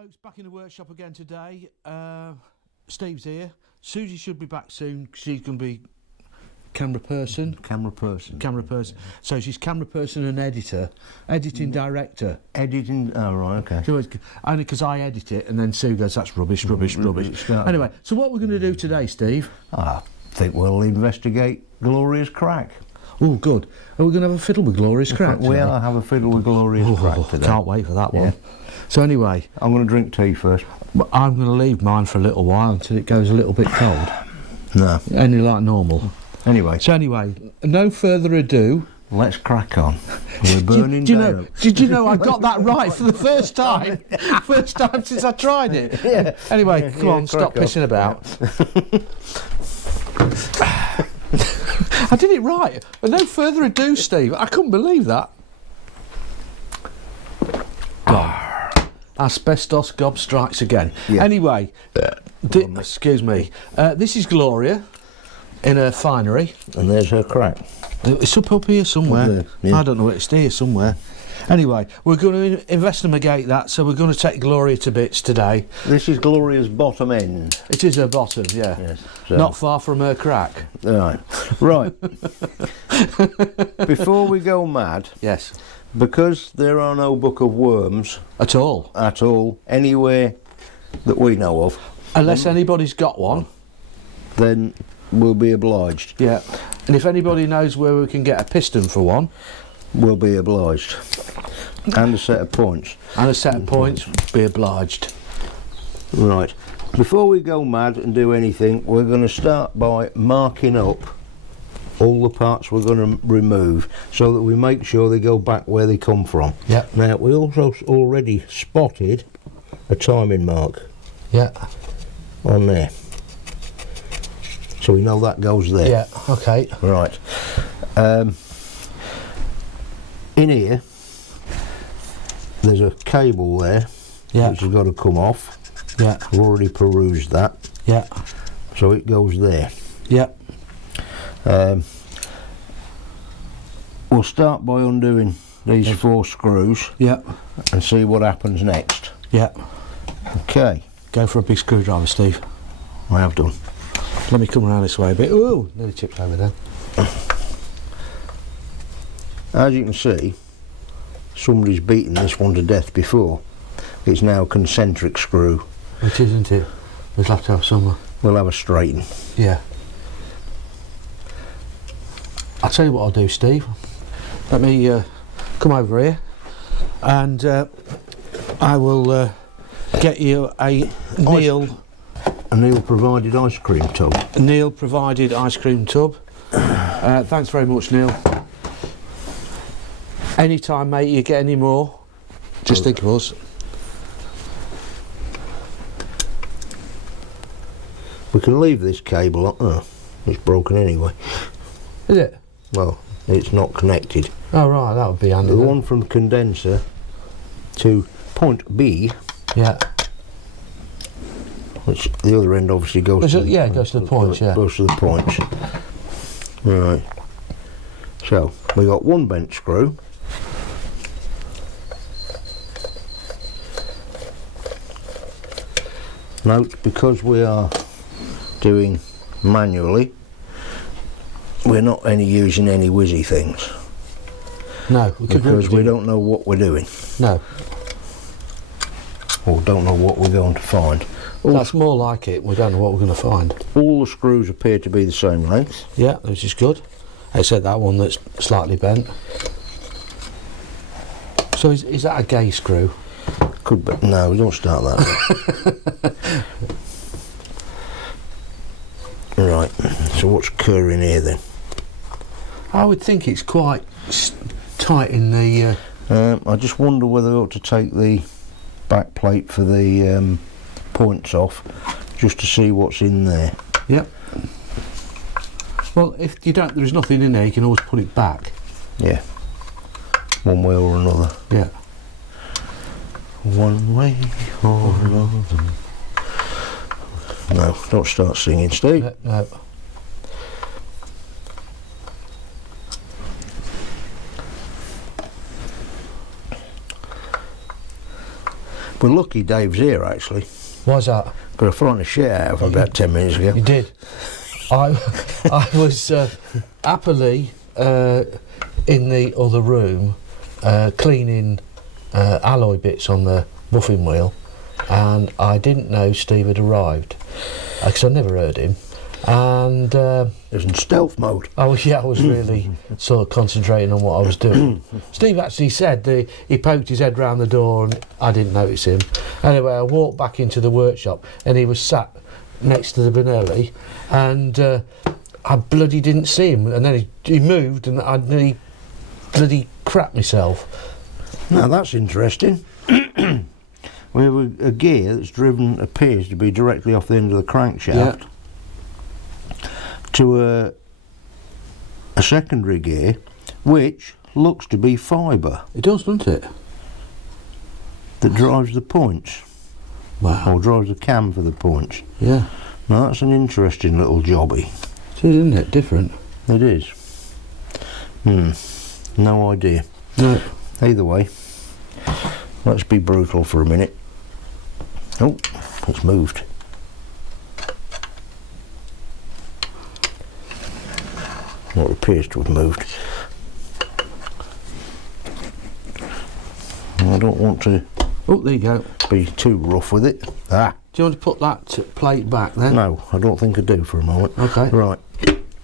folks, back in the workshop again today. Steve's here. Susie should be back soon. She's going to be camera person. So she's camera person and editor, editing director. Editing, oh right, okay. So only because I edit it and then Sue goes, that's rubbish. Anyway, so what we're going to do today, Steve? I think we'll investigate Gloria's crack. Oh, good. Are we going to have a fiddle with Gloria's crack today? We'll have a fiddle with Gloria's crack today. Can't wait for that one. So anyway, I'm going to drink tea first. I'm going to leave mine for a little while until it goes a little bit cold. No. Only like normal. Anyway. So anyway, no further ado. Let's crack on. We're burning Did you know I got that right for the first time? First time since I tried it. Yeah. Anyway, come on, stop pissing about. I did it right. But no further ado, Steve. I couldn't believe that. Asbestos gob strikes again. Yeah. Anyway, excuse me. This is Gloria in her finery. And there's her crack. It's up here somewhere. Yeah. I don't know, it's here somewhere. Anyway, we're going to investigate that, so we're going to take Gloria to bits today. This is Gloria's bottom end. It is her bottom, yeah. Yes, so. Not far from her crack. Right. Before we go mad, yes, because there are no book of worms at all anywhere that we know of, unless anybody's got one, then we'll be obliged. Yeah, and if anybody knows where we can get a piston for one, we'll be obliged. And a set of points. Be obliged. Right. Before we go mad and do anything, we're going to start by marking up all the parts we're going to remove so that we make sure they go back where they come from. Yeah. Now, we also already spotted a timing mark. Yeah. On there. So we know that goes there. Yeah, okay. Right. In here, there's a cable there, which has got to come off. Yeah. We've already perused that. Yeah. So it goes there. Yeah. We'll start by undoing these 4 screws. Yeah. And see what happens next. Yeah. Okay. Go for a big screwdriver, Steve. I have done. Let me come around this way a bit. Ooh, nearly tipped over then. As you can see, somebody's beaten this one to death before. It's now a concentric screw. It is, isn't it? We'll have to have some. We'll have a straighten. Yeah. I'll tell you what I'll do, Steve. Let me come over here and I will get you a Neil provided ice cream tub. Neil provided ice cream tub. Thanks very much, Neil. Anytime, mate, you get any more, just think of us. We can leave this cable up. Oh, it's broken anyway. Is it? Well, it's not connected. Oh right, that would be handy. The one from the condenser to point B. Yeah. Which the other end obviously goes to. Yeah, it goes to the points. Yeah. Goes to the points. Right. So we got one bent screw. Note, because we are doing manually, we're not using any whizzy things. No, because we don't know what we're doing. No. Or don't know what we're going to find. That's more like it. We don't know what we're going to find. All the screws appear to be the same length. Yeah, which is good. Except that one that's slightly bent. So is that a gay screw? Could be. No, don't start that. Right. So what's occurring here then? I would think it's quite tight in the. I just wonder whether I ought to take the back plate for the points off, just to see what's in there. Yep. Well, if you don't, there's nothing in there. You can always put it back. Yeah. One way or another. Yeah. One way or another. No, don't start singing, Steve. No. We're lucky Dave's here, actually. Why's that? Got a frightened the shit out of him about 10 minutes ago. You did. I was happily in the other room cleaning alloy bits on the buffing wheel, and I didn't know Steve had arrived because I never heard him. And it was in stealth mode. I was really sort of concentrating on what I was doing. Steve actually said he poked his head round the door and I didn't notice him. Anyway, I walked back into the workshop and he was sat next to the Benelli, and I bloody didn't see him, and then he moved and I nearly bloody crapped myself. Now that's interesting. We have a gear that's driven, appears to be directly off the end of the crankshaft, to a secondary gear which looks to be fibre. It does, doesn't it? That drives the points. Wow. Or drives the cam for the points. Yeah. Now that's an interesting little jobby. It is, isn't it? Different. It is. No idea. No. Either way, let's be brutal for a minute. Oh, it's moved. What appears to have moved. I don't want to. Oh, there you go. Be too rough with it. Ah. Do you want to put that plate back then? No, I don't think I do for a moment. Okay. Right.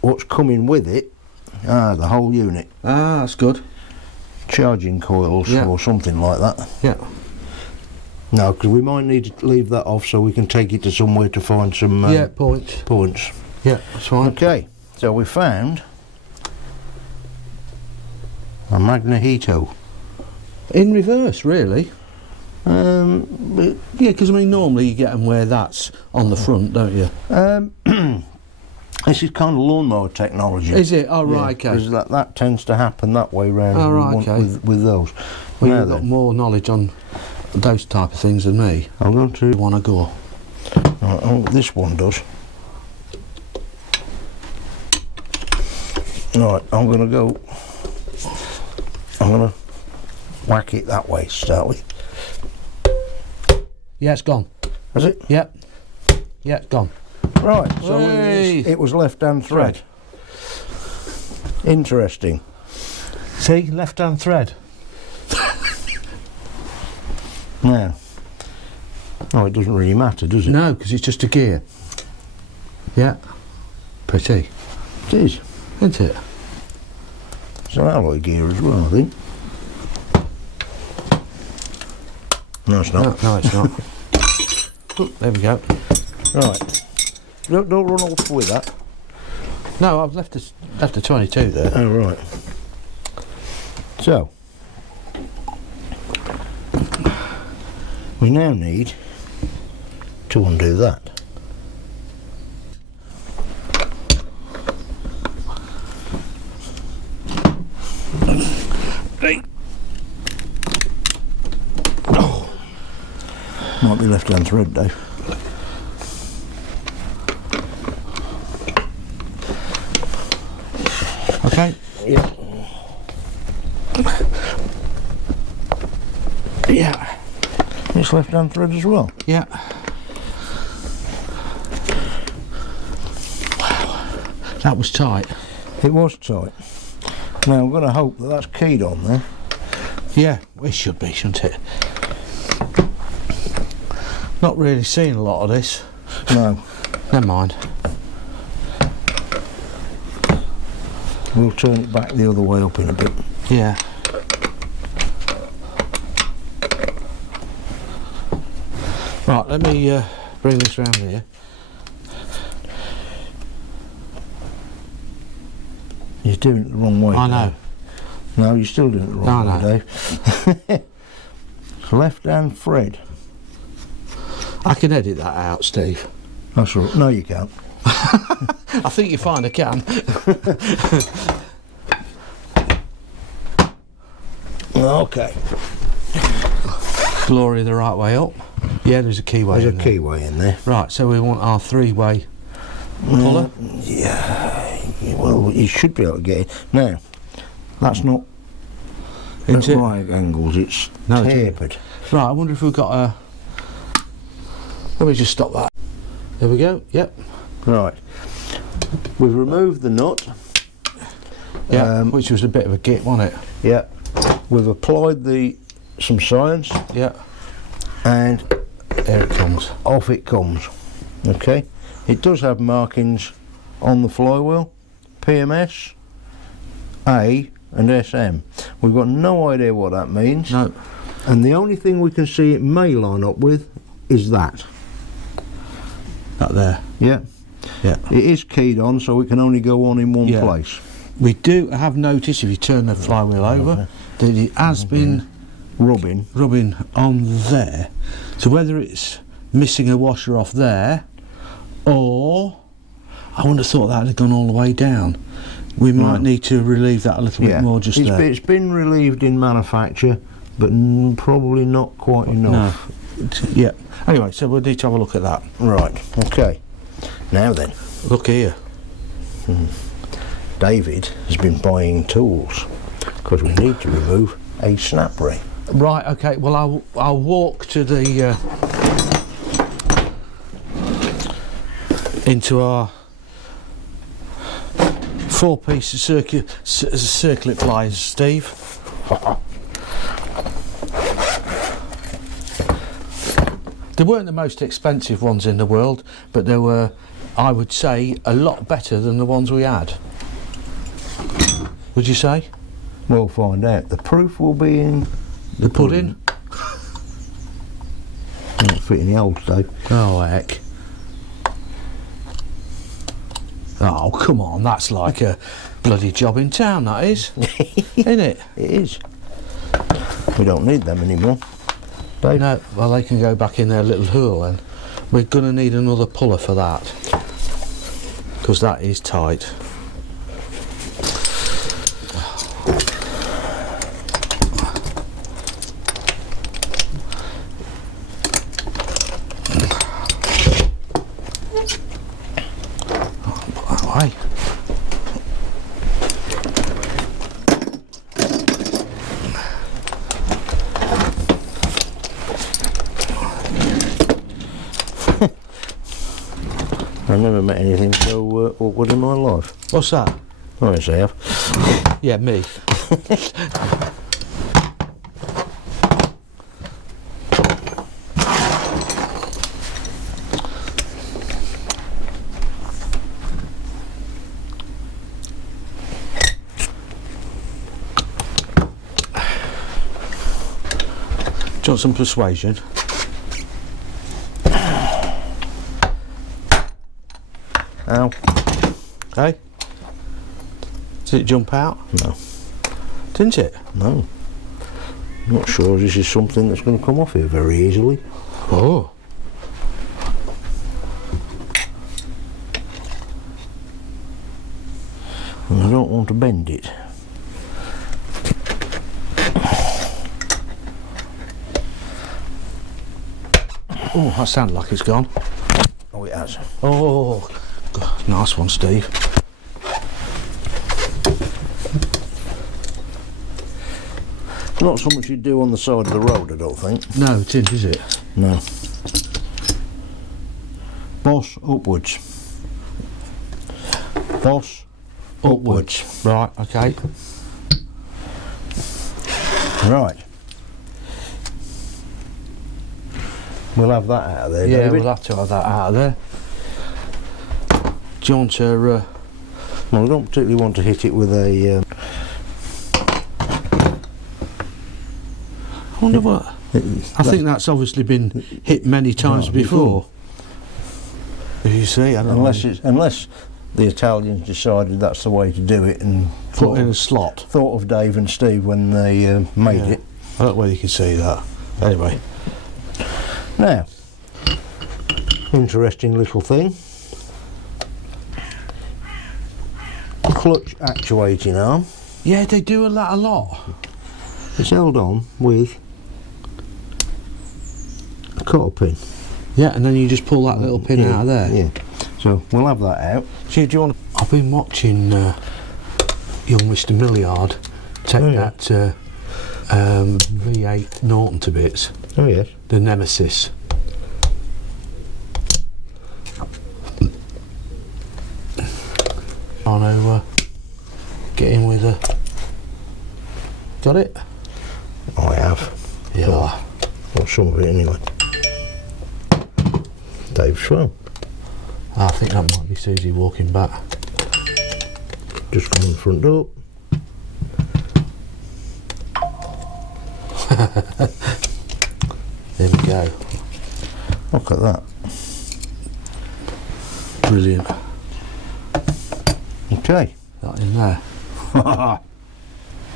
What's coming with it? Ah, the whole unit. Ah, that's good. Charging coils or something like that. Yeah. No, because we might need to leave that off so we can take it to somewhere to find some points. Yeah, that's fine. Okay, so we found a magneto. In reverse, really? Yeah, because I mean, normally you get them where that's on the front, don't you? This is kind of lawnmower technology. Is it? Oh, right, okay. Because that tends to happen that way round with those. Well, you've got more knowledge on those type of things than me. I'm going to... Want to go? Right, oh, this one does. Right, I'm going to go... I'm going to whack it that way to start with. Yeah, it's gone. Has it? Yep. Yeah, it's gone. Right, so it was left-hand thread. Interesting. See, left-hand thread. Now, oh, it doesn't really matter, does it? No, because it's just a gear. Yeah. Pretty. It is. Isn't it? It's an alloy gear as well, I think. No, it's not. No, it's not. Oh, there we go. Right. Don't run off with that. No, I've left a 22 there. Oh, right. So, we now need to undo that. Oh. Might be left-hand thread, Dave. Okay. Yeah. Yeah. It's left-hand thread as well. Yeah. Wow. That was tight. It was tight. Now I'm going to hope that that's keyed on there. Yeah, it should be, shouldn't it? Not really seeing a lot of this. No. Never mind. We'll turn it back the other way up in a bit. Yeah. Right, let me bring this round here. You're doing it the wrong way. I know. No, you're still doing it the wrong way, Dave. Left-hand thread. I can edit that out, Steve. That's right. No, you can't. I think you find I can. Okay. Gloria the right way up. Yeah, there's a keyway. There's a keyway in there. Right, so we want our three-way puller. Yeah. Well, you should be able to get it. Now, that's not at right angles. It's tapered. Right, I wonder if we've got Let me just stop that. There we go. Yep. Right. We've removed the nut. Yeah. Which was a bit of a git, wasn't it? Yeah. We've applied some science. Yeah. And there it comes. Off it comes. Okay. It does have markings on the flywheel. PMS, A and SM. We've got no idea what that means. No. And the only thing we can see it may line up with is that. That there. Yeah. Yeah. It is keyed on, so it can only go on in one place. We do have noticed, if you turn the flywheel over, that it has been rubbing on there. So whether it's missing a washer off there, or I wouldn't have thought that had gone all the way down. We might need to relieve that a little bit more just there. It's been relieved in manufacture, but probably not quite enough. No. Yeah. Anyway, so we'll need to have a look at that. Right. Okay. Now then. Look here. David has been buying tools because we need to remove a snap ring. Right. Okay. Well, I'll walk to the into our 4-piece circlip pliers, Steve. They weren't the most expensive ones in the world, but they were, I would say, a lot better than the ones we had. Would you say? We'll find out. The proof will be in the pudding. Not fit in the holes, Dave. Oh heck. Oh come on, that's like a bloody job in town, that is. Isn't it? It is. We don't need them anymore. Dave? No, well they can go back in their little hole then. We're going to need another puller for that, because that is tight. I've never met anything so awkward in my life. What's that? Oh, yes, I have. Yeah, me. Do you want some persuasion? Ow. Hey? Did it jump out? No. Didn't it? No. I'm not sure this is something that's going to come off here very easily. Oh. And I don't want to bend it. Oh, that sounded like it's gone. Oh, it has. Oh, God, nice one, Steve. Not so much you do on the side of the road, I don't think. No, it isn't, is it? No. Boss upwards. Boss upwards. Right, okay. Right. We'll have that out of there, Yeah, David. we'll have to have that out of there. Do you want to... Well, I don't particularly want to hit it with a... I wonder what... I think that's obviously been hit many times before. You see, I don't know. Unless the Italians decided that's the way to do it and Put in a slot. Thought of Dave and Steve when they made it. I don't know whether you can see that. Anyway. Now, interesting little thing. Clutch actuating arm. Yeah, they do that a lot. It's held on with a cotter pin. Yeah, and then you just pull that little pin out of there. Yeah. So we'll have that out. See, do you want? I've been watching young Mr. Milliard take that V8 Norton to bits. Oh yes. The Nemesis. Got it? I have. Yeah. Or some of it anyway. Dave's phone. I think that might be Susie walking back. Just come in the front door. There we go. Look at that. Brilliant. Okay. That in there.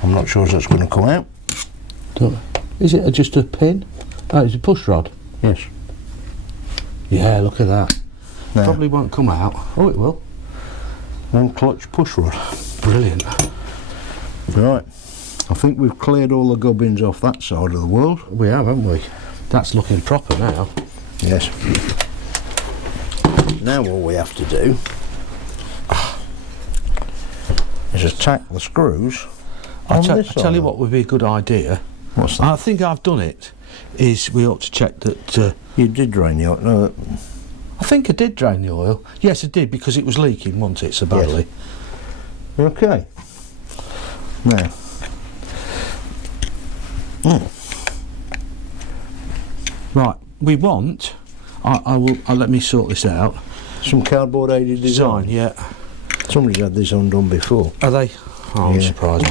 I'm not sure if that's going to come out. Is it just a pin? Oh, it's a push rod. Yes. Yeah, look at that. Now, Probably won't come out. Oh, it will. one clutch push rod. Brilliant. Right. I think we've cleared all the gubbins off that side of the world. We have, haven't we? That's looking proper now. Yes. Now all we have to do is attack the screws on this I tell you side. what would be a good idea. What's that? I think I've done it. Is we ought to check that. You did drain the oil. No, I think I did drain the oil. Yes, I did because it was leaking, wasn't it, so badly. yes. Okay. Now. Right. We want. I'll let me sort this out. Some cardboard aided design. Yeah. Somebody's had this undone before. Are they? Oh, I'm Yeah. surprised.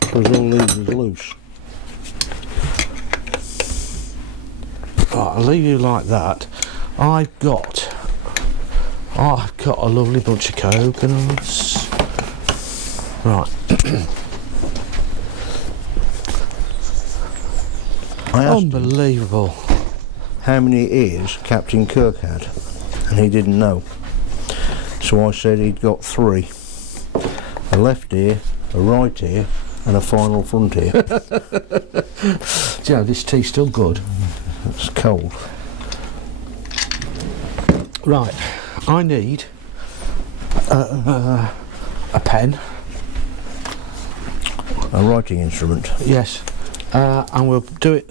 Because all these is loose. Right, I'll leave you like that. I've got a lovely bunch of coconuts. Right. I asked him Unbelievable. how many ears Captain Kirk had, and he didn't know. So I said he'd got 3. A left ear, a right ear, and a final front ear. Do you know, this tea's still good. It's cold. Right, I need a pen. A writing instrument. Yes, and we'll do it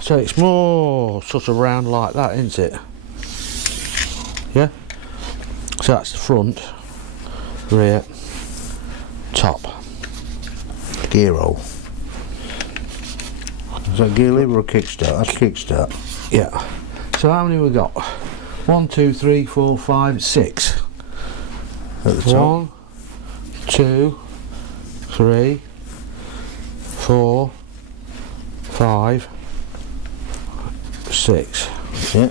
so it's more sort of round like that, isn't it? Yeah. So that's the front, rear, top. Gear roll. Is that gear lever or kickstart? That's kickstart. Yeah. So how many we got? 1, 2, 3, 4, 5, 6. At the top. 1, 2, 3, 4, 5, 6. Yeah.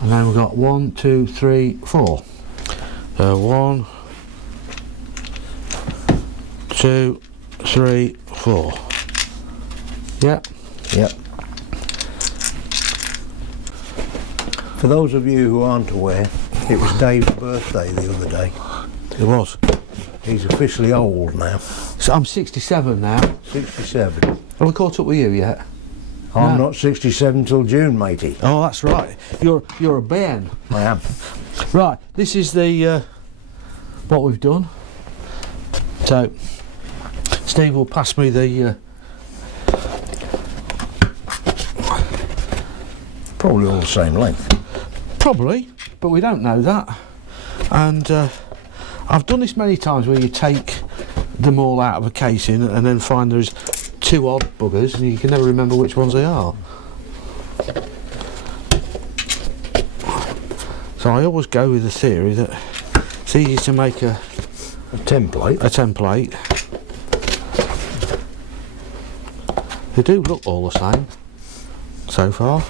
And then we've got 1, 2, 3, 4. 1, 2, 3, 4. Yeah. Yep. For those of you who aren't aware, it was Dave's birthday the other day. It was. He's officially old now. So I'm 67 now. 67. Have we caught up with you yet? I'm No. not 67 till June, matey. Oh, that's right. You're a Ben. I am. Right. This is the what we've done. So Steve will pass me the. Probably all the same length. Probably, but we don't know that. And I've done this many times where you take them all out of a casing and then find there's 2 odd buggers and you can never remember which ones they are. So I always go with the theory that it's easy to make a template. They do look all the same so far.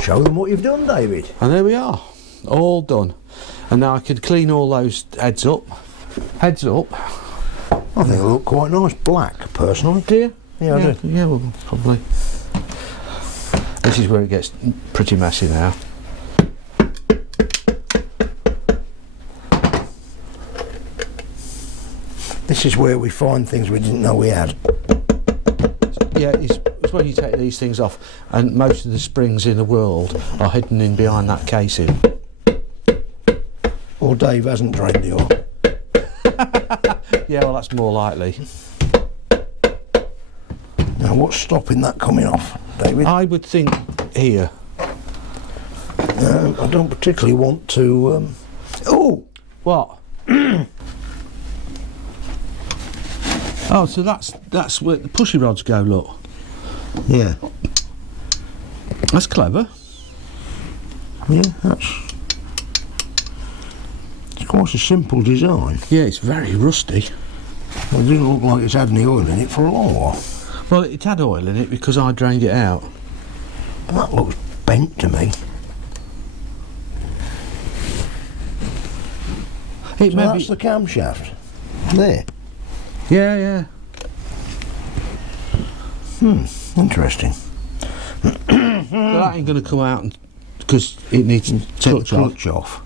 Show them what you've done, David. And there we are, all done. And now I could clean all those heads up. Heads up. I think they look quite nice black, personally. Do you? Yeah, I do. Yeah, well, probably. This is where it gets pretty messy now. This is where we find things we didn't know we had. Yeah, it's when you take these things off, and most of the springs in the world are hidden in behind that casing. Or Dave hasn't drained the oil. Yeah, well, that's more likely. Now, what's stopping that coming off, David? I would think here. I don't particularly want to. Oh, What? Oh, so that's where the pushy rods go. Look, yeah, that's clever. yeah. It's quite a simple design. Yeah, it's very rusty. Well, it didn't look like it's had any oil in it for a long while. Well, it had oil in it because I drained it out. That looks bent to me. It So may that's be. the camshaft. There. Yeah. Interesting. But that ain't going to come out because it needs to Take touch the off. clutch off.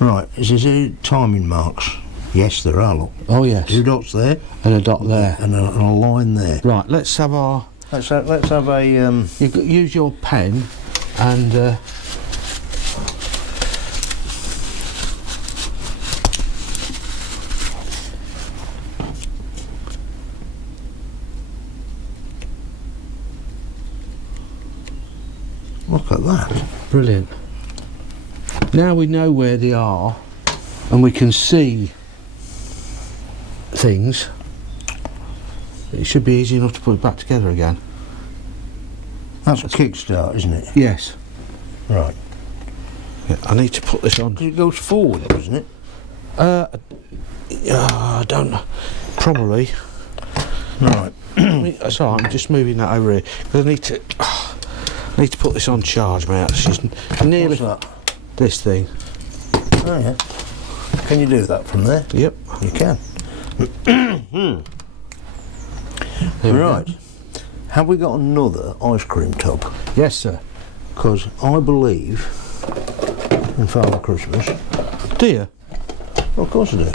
Right, is there timing marks? Yes, there are. Look, Oh yes, 2 dots there and a dot there. and a line there. Right, let's have our. Let's have a. You use your pen, and Look at that. brilliant. Now we know where they are, and we can see things. It should be easy enough to put it back together again. That's a kickstart, isn't it? Yes. Right. Yeah, I need to put this on. It goes forward, doesn't it? I don't know. Probably. Right. That's all right, I'm just moving that over here because I need to put this on charge, mate. She's nearly What's that? this thing. Oh yeah. Can you do that from there? Yep. You can. There we go. Right. Have we got another ice cream tub? Yes, sir. Because I believe in Father Christmas. Do you? Well, of course I do.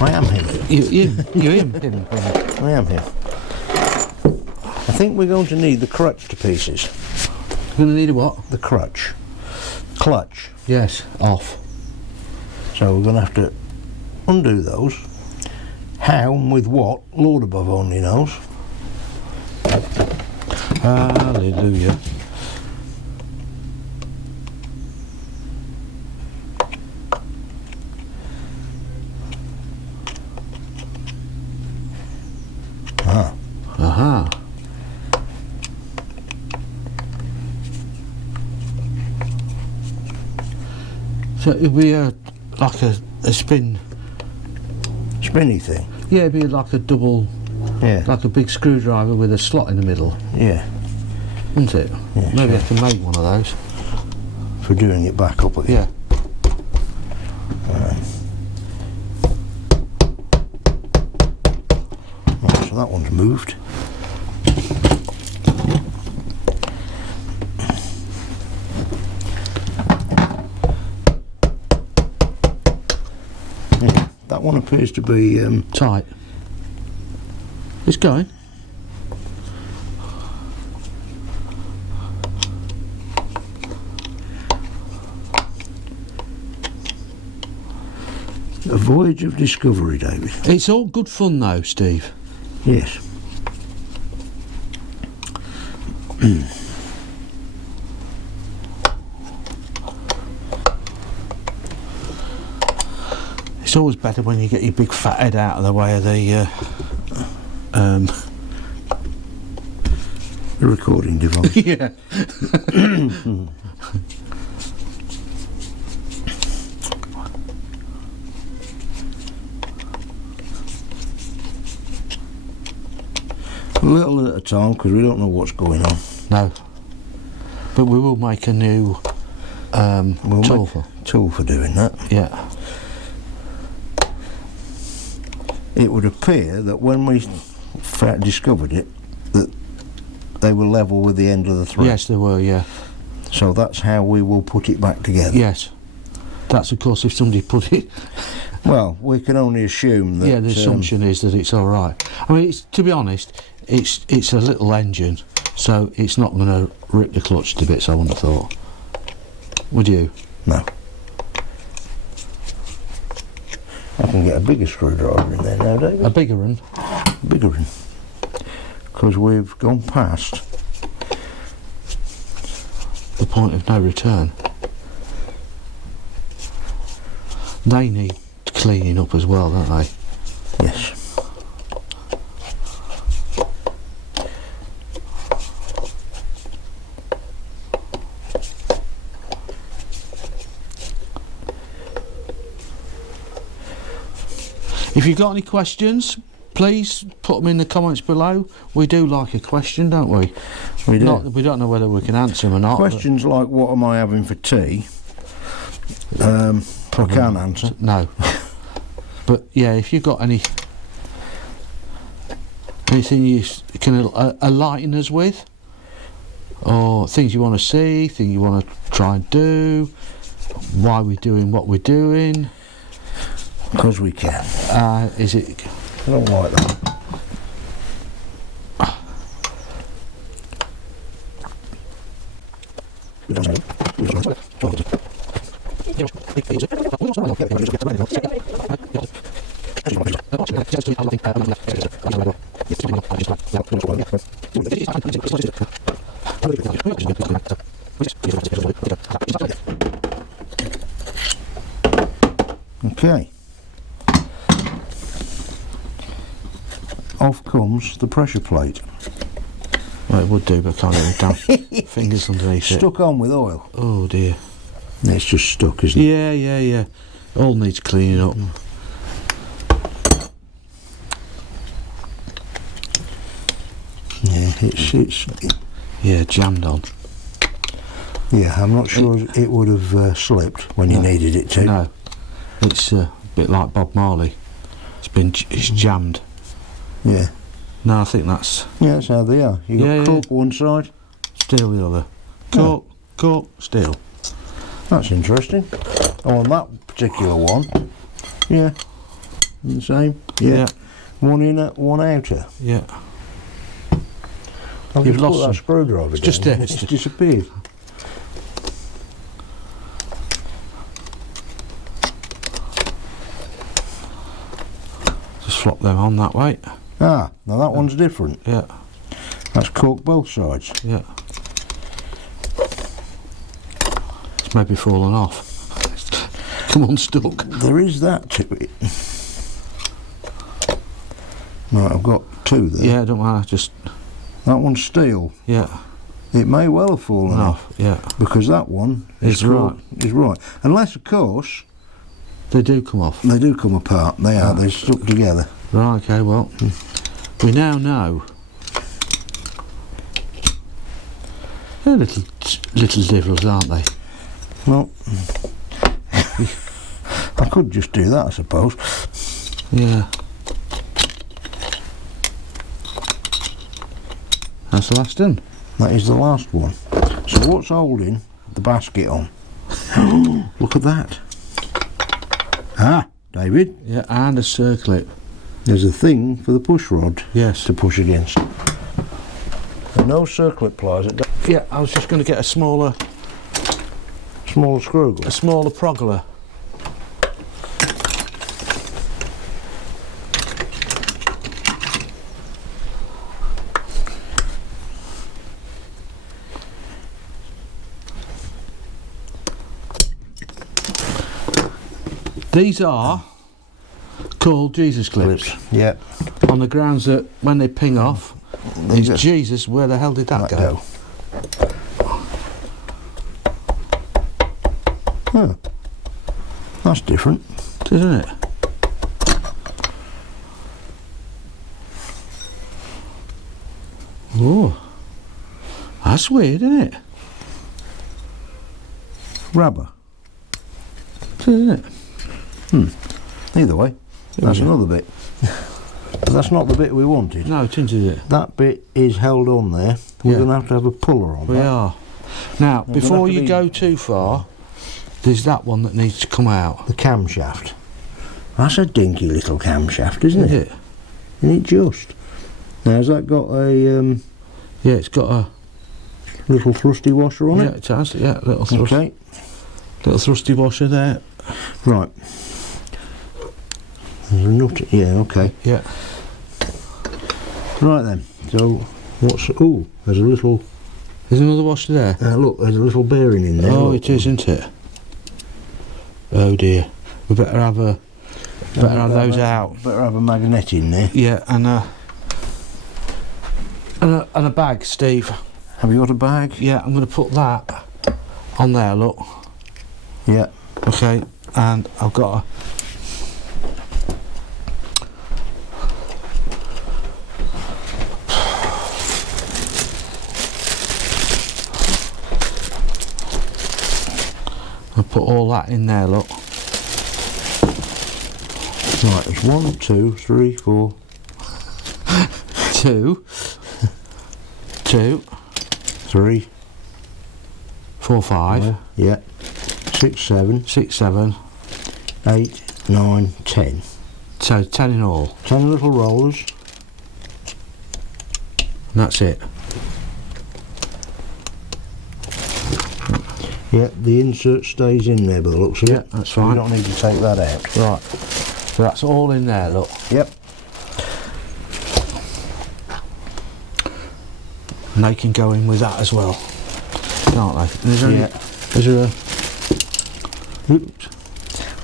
I am him. You're him. I am him. I think we're going to need the crutch to pieces. You're going to need a what? The crutch. Clutch. Yes, off. So we're going to have to undo those. How and with what, Lord above only knows. Hallelujah. Aha. So it'll be like a spin. Spinny thing. Yeah, it'd be like a double, Yeah. like a big screwdriver with a slot in the middle, Yeah. isn't it? Yeah, Maybe I sure. can make one of those. For doing it back up again. Yeah. Right, so that one's moved. Yeah, that one appears to be Tight. It's going. a voyage of discovery, David. It's all good fun though, Steve. Yes. It's always better when you get your big fat head out of the way of the The recording device. yeah. A little at a time because we don't know what's going on. No. But we will make a new We'll tool make for. a tool for doing that. Yeah. It would appear that when we discovered it, that they were level with the end of the thread. Yes, they were. Yeah. So that's how we will put it back together. Yes. That's of course if somebody put it. Well, we can only assume that. Yeah, the assumption is that it's all right. I mean, it's, to be honest, it's a little engine, so it's not going to rip the clutch to bits. I wouldn't have thought. Would you? No. I can get a bigger screwdriver in there now, David. A bigger one. Bigger one. Because we've gone past The point of no return. They need cleaning up as well, don't they? Yes. If you've got any questions, please put them in the comments below. We do like a question, don't we? We do. We don't know whether we can answer them or not. Questions like, what am I having for tea? I can't answer. No. But yeah, if you've got anything you can enlighten us with, or things you want to see, things you want to try and do, why we're doing what we're doing. Because we can. Is it? I don't like that. Okay. Off comes the pressure plate. Well, it would do, but I can't get it down. Fingers underneath it. Stuck on with oil. Oh dear. It's just stuck, isn't it? Yeah. All needs cleaning up. Yeah, it's jammed on. Yeah, I'm not sure it would have slipped when you needed it to. No, it's a bit like Bob Marley. It's jammed. Yeah. No, I think that's... Yeah, that's how they are. You got cork one side, steel the other. Cork, steel. That's interesting. Oh, on that particular one, yeah, the same. Yeah. One inner, one outer. Yeah. I've You've just lost put that some. screwdriver It's down. just It's disappeared. Just flop them on that way. Ah, now that one's different. Yeah. That's cork both sides. Yeah. It's maybe fallen off. Come on, stuck. There is that to it. Right, I've got two there. Yeah, don't matter, just... That one's steel. Yeah. It may well have fallen off. Yeah. Because that one is right. Unless, of course... They do come off. They do come apart. They are. They're stuck together. Right, okay, well... We now know... They're little devils, aren't they? Well... I could just do that, I suppose. Yeah. That's the last one. That is the last one. So what's holding the basket on? Look at that. Ah, David. Yeah, and a circlip. There's a thing for the pushrod. Yes. To push against. And no circlip pliers. Yeah, I was just going to get a smaller screw. A smaller progler. These are called Jesus clips. Yeah. On the grounds that when they ping off, it's Jesus, where the hell did that go? Huh. That's different. Isn't it? Oh, that's weird, isn't it? Rubber. Isn't it? Either way, that's another bit. But that's not the bit we wanted. No, it isn't, is it? That bit is held on there. We're going to have a puller on We that. are. Now, before you go too far, there's that one that needs to come out. The camshaft. That's a dinky little camshaft, isn't it? Isn't it just? Now, has that got a... yeah, it's got a... little thrusty washer on it? Yeah, it has. Yeah, little thrusty washer there. Right. There's a nut. Yeah, okay. Yeah. Right then. So, what's... Oh, there's a little There's another washer there. Look, there's a little bearing in there. Oh, look. it is, isn't it? Oh dear. We better have those out. Better have a magnet in there. Yeah, and a bag, Steve. Have you got a bag? Yeah, I'm going to put that on there. Look. Yeah. Okay, and I've got a. I'll put all that in there, look. Right, it's 1, 2, 3, 4. 2, 2, 3, 4, 5. Yeah. 6, 7. 6, 7. 8, 9, 10. So 10 in all. 10 little rollers. And that's it. Yeah, the insert stays in there by the looks of Yeah, it. that's So fine. you don't need to take that out. Right. So that's all in there, look. Yep. And they can go in with that as well, can't they? And Yeah.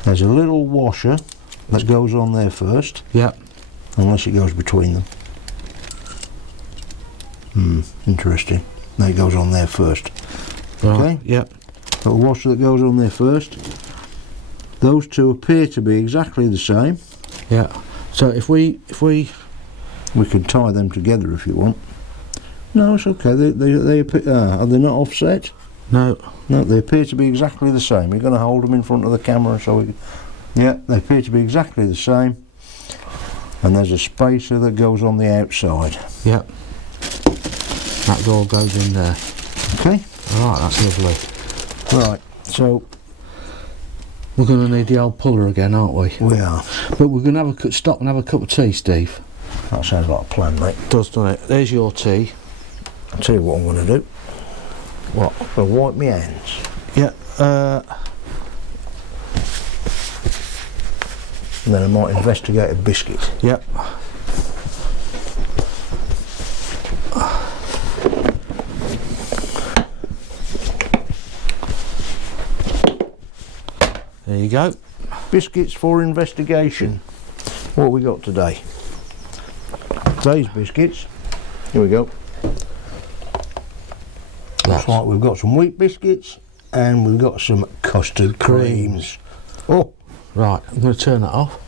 There's a little washer that goes on there first. Yep. Unless it goes between them. Interesting. That goes on there first. Right. Okay. Yep. Little washer that goes on there first. Those two appear to be exactly the same. Yeah. So if we We can tie them together if you want. No, it's okay. They appear, are they not offset? no. No, they appear to be exactly the same. You're going to hold them in front of the camera so we can, yeah, they appear to be exactly the same. And there's a spacer that goes on the outside. Yep. That all goes in there. Okay. All right. That's lovely. Right. So We're going to need the old puller again, aren't we? we are. But we're going to have a stop and have a cup of tea, Steve. That sounds like a plan, mate. Doesn't it? There's your tea. I'll tell you what I'm going to do. What? I'll wipe my hands. Yeah. And then I might investigate a biscuit. Yep. There you go. Biscuits for investigation. What have we got today? Today's biscuits. Here we go. Looks like we've got some wheat biscuits and we've got some custard creams. Oh, Right, I'm going to turn that off.